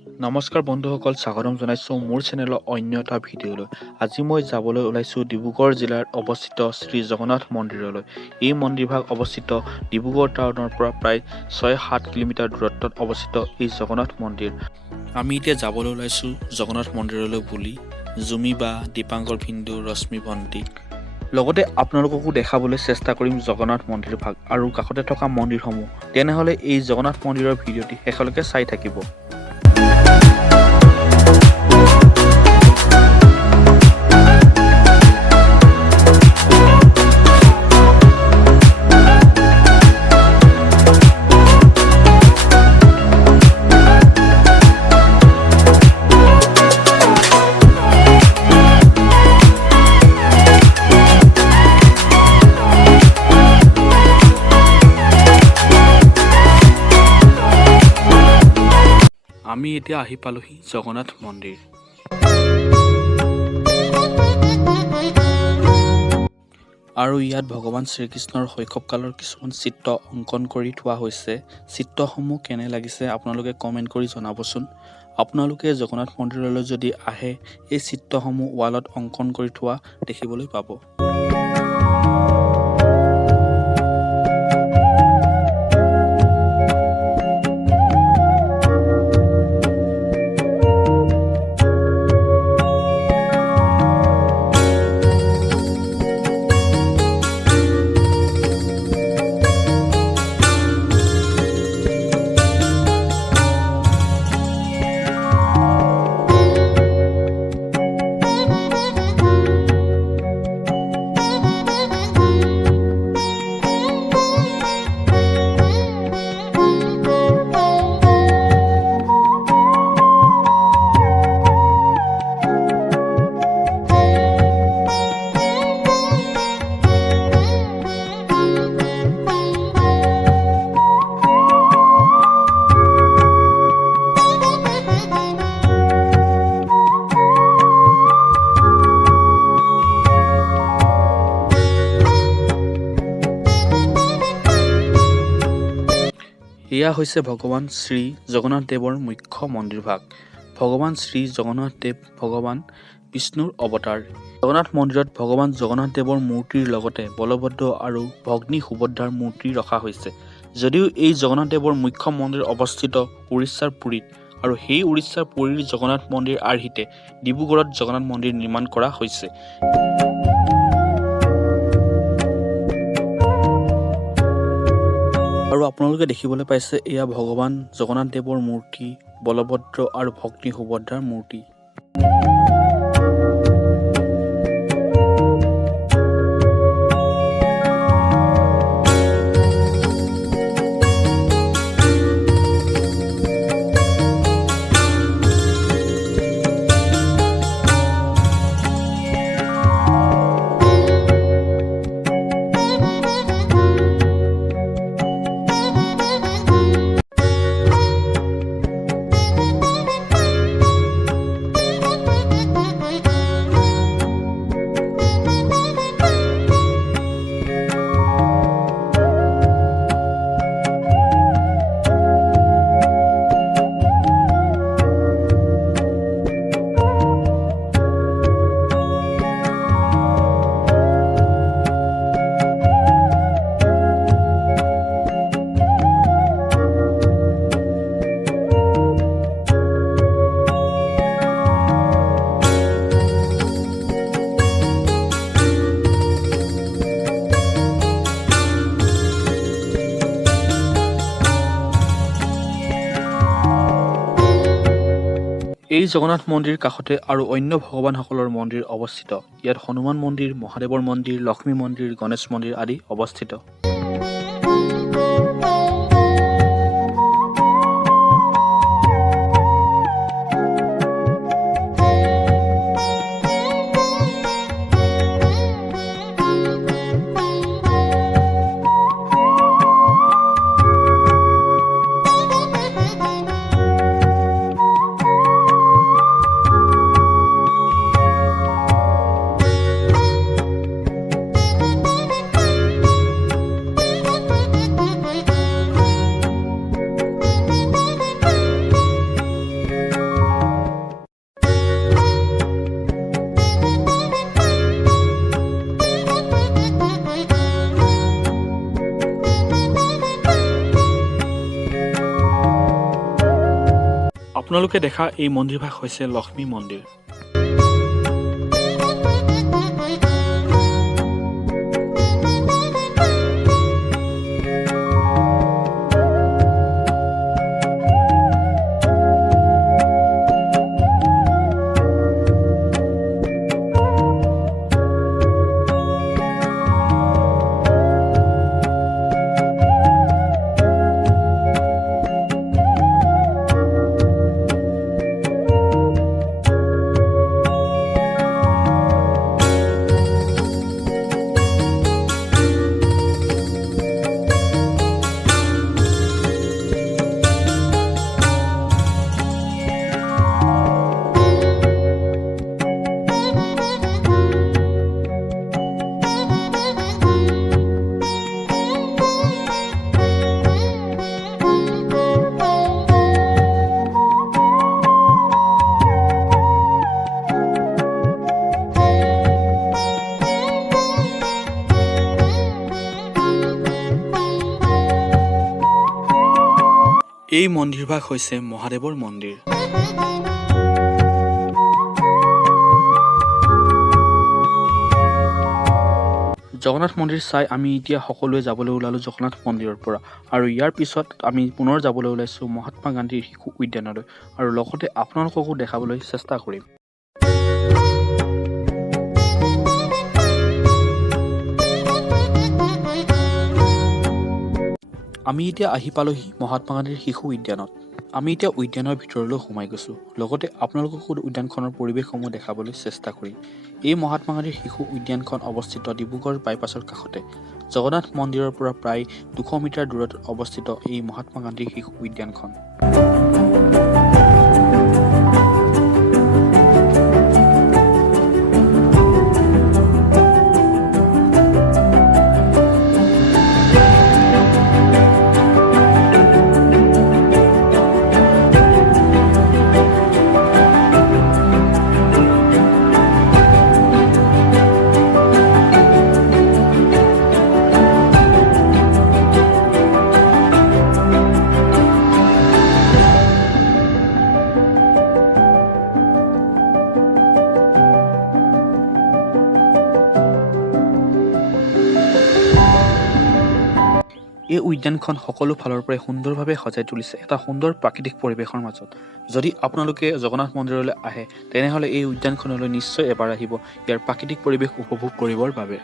নমস্কাৰ বন্ধুসকল, স্বাগতম জনাইছোঁ মোৰ চেনেলৰ অন্য এটা ভিডিঅ'লৈ। আজি মই যাবলৈ ওলাইছোঁ ডিব্ৰুগড় জিলাত অৱস্থিত শ্ৰী জগন্নাথ মন্দিৰলৈ। এই মন্দিৰভাগ অৱস্থিত ডিব্ৰুগড় টাউনৰ পৰা প্ৰায় ৬-৭ কিলোমিটাৰ দূৰত্বত অৱস্থিত এই জগন্নাথ মন্দিৰ। আমি এতিয়া যাবলৈ ওলাইছোঁ জগন্নাথ মন্দিৰলৈ বুলি জুমি বা দীপাংকৰ ভিন্দু, ৰশ্মি ভণ্টি, লগতে আপোনালোককো দেখাবলৈ চেষ্টা কৰিম জগন্নাথ মন্দিৰ ভাগ আৰু কাষতে থকা মন্দিৰসমূহ। তেনেহ'লে এই জগন্নাথ মন্দিৰৰ ভিডিঅ'টি শেষলৈকে চাই থাকিব। আমি এতিয়া আহি পালোহি জগন্নাথ মন্দিৰ। আৰু ইয়াত ভগৱান শ্ৰীকৃষ্ণৰ শৈশৱকালৰ কিছুমান চিত্ৰ অংকন কৰি থোৱা হৈছে। চিত্ৰসমূহ কেনে লাগিছে আপোনালোকে কমেণ্ট কৰি জনাবচোন। আপোনালোকে জগন্নাথ মন্দিৰলৈ যদি আহে এই চিত্ৰসমূহ ৱালত অংকন কৰি থোৱা দেখিবলৈ পাব। এয়া হৈছে ভগৱান শ্ৰী জগন্নাথ দেৱৰ মুখ্য মন্দিৰভাগ। ভগৱান শ্ৰী জগন্নাথ দেৱ ভগৱান বিষ্ণুৰ অৱতাৰ। জগন্নাথ মন্দিৰত ভগৱান জগন্নাথ দেৱৰ মূৰ্তিৰ লগতে বলভদ্ৰ আৰু ভগ্নী সুভদ্ৰাৰ মূৰ্তি ৰখা হৈছে। যদিও এই জগন্নাথ দেৱৰ মুখ্য মন্দিৰ অৱস্থিত উৰিষ্যাৰ পুৰীত, আৰু সেই উৰিষ্যাৰ পুৰীৰ জগন্নাথ মন্দিৰ আৰ্হিতে ডিব্ৰুগড়ত জগন্নাথ মন্দিৰ নিৰ্মাণ কৰা হৈছে। আৰু আপোনালোকে দেখিবলৈ পাইছে এয়া ভগৱান জগন্নাথ দেৱৰ মূৰ্তি, বলভদ্ৰ আৰু ভগ্নী সুভদ্ৰাৰ মূৰ্তি। এই জগন্নাথ মন্দিৰ কাষতে আৰু অন্য ভগৱানসকলৰ মন্দিৰ অৱস্থিত। ইয়াত হনুমান মন্দিৰ, মহাদেৱৰ মন্দিৰ, লক্ষ্মী মন্দিৰ, গণেশ মন্দিৰ আদি অৱস্থিত। আপোনালোকে দেখা এই মন্দিৰভাগ হৈছে লক্ষ্মী মন্দিৰ। এই মন্দিৰভাগ হৈছে মহাদেৱৰ মন্দিৰ। জগন্নাথ মন্দিৰ চাই আমি এতিয়া সকলোৱে যাবলৈ ওলালোঁ জগন্নাথ মন্দিৰৰ পৰা, আৰু ইয়াৰ পিছত আমি পুনৰ যাবলৈ ওলাইছোঁ মহাত্মা গান্ধীৰ শিশু উদ্যানলৈ, আৰু লগতে আপোনালোককো দেখাবলৈ চেষ্টা কৰিম। আমি এতিয়া আহি পালোহি মহাত্মা গান্ধীৰ শিশু উদ্যানত। আমি এতিয়া উদ্যানৰ ভিতৰলৈ সোমাই গৈছোঁ, লগতে আপোনালোককো উদ্যানখনৰ পৰিৱেশসমূহ দেখাবলৈ চেষ্টা কৰিম। এই মহাত্মা গান্ধীৰ শিশু উদ্যানখন অৱস্থিত ডিব্ৰুগড় বাইপাছৰ কাষতে। জগন্নাথ মন্দিৰৰ পৰা প্ৰায় 200 মিটাৰ দূৰত অৱস্থিত এই মহাত্মা গান্ধীৰ শিশু উদ্যানখন। এই উদ্যানখন সকলো ফালৰ পৰাই সুন্দৰভাৱে সজাই তুলিছে এটা সুন্দৰ প্ৰাকৃতিক পৰিৱেশৰ মাজত। যদি আপোনালোকে জগন্নাথ মন্দিৰলৈ আহে তেনেহ'লে এই উদ্যানখনলৈ নিশ্চয় এবাৰ আহিব ইয়াৰ প্ৰাকৃতিক পৰিৱেশ উপভোগ কৰিবৰ বাবে।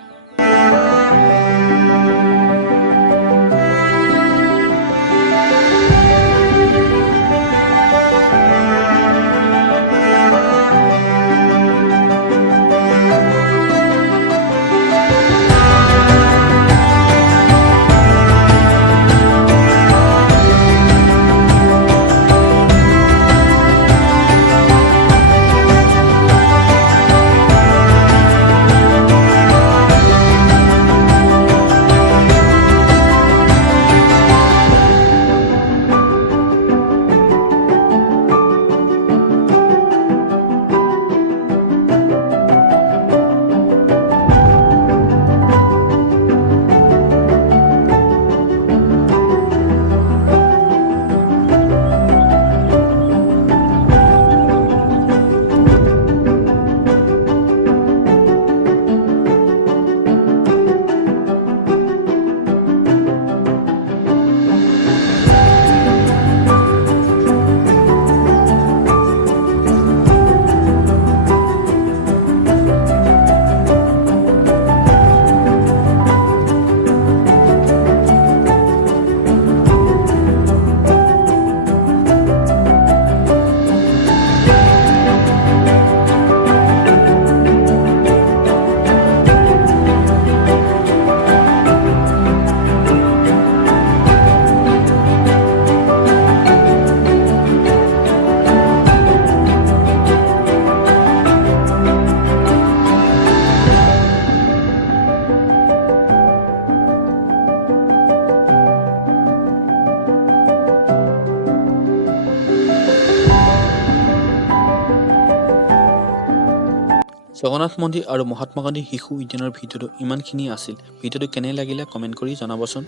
জগন্নাথ মন্দিৰ আৰু মহাত্মা গান্ধী শিশু উদ্যানৰ ভিডিঅ'টো ইমানখিনি আছিল। ভিডিঅ'টো কেনে লাগিলে কমেণ্ট কৰি জনাবচোন।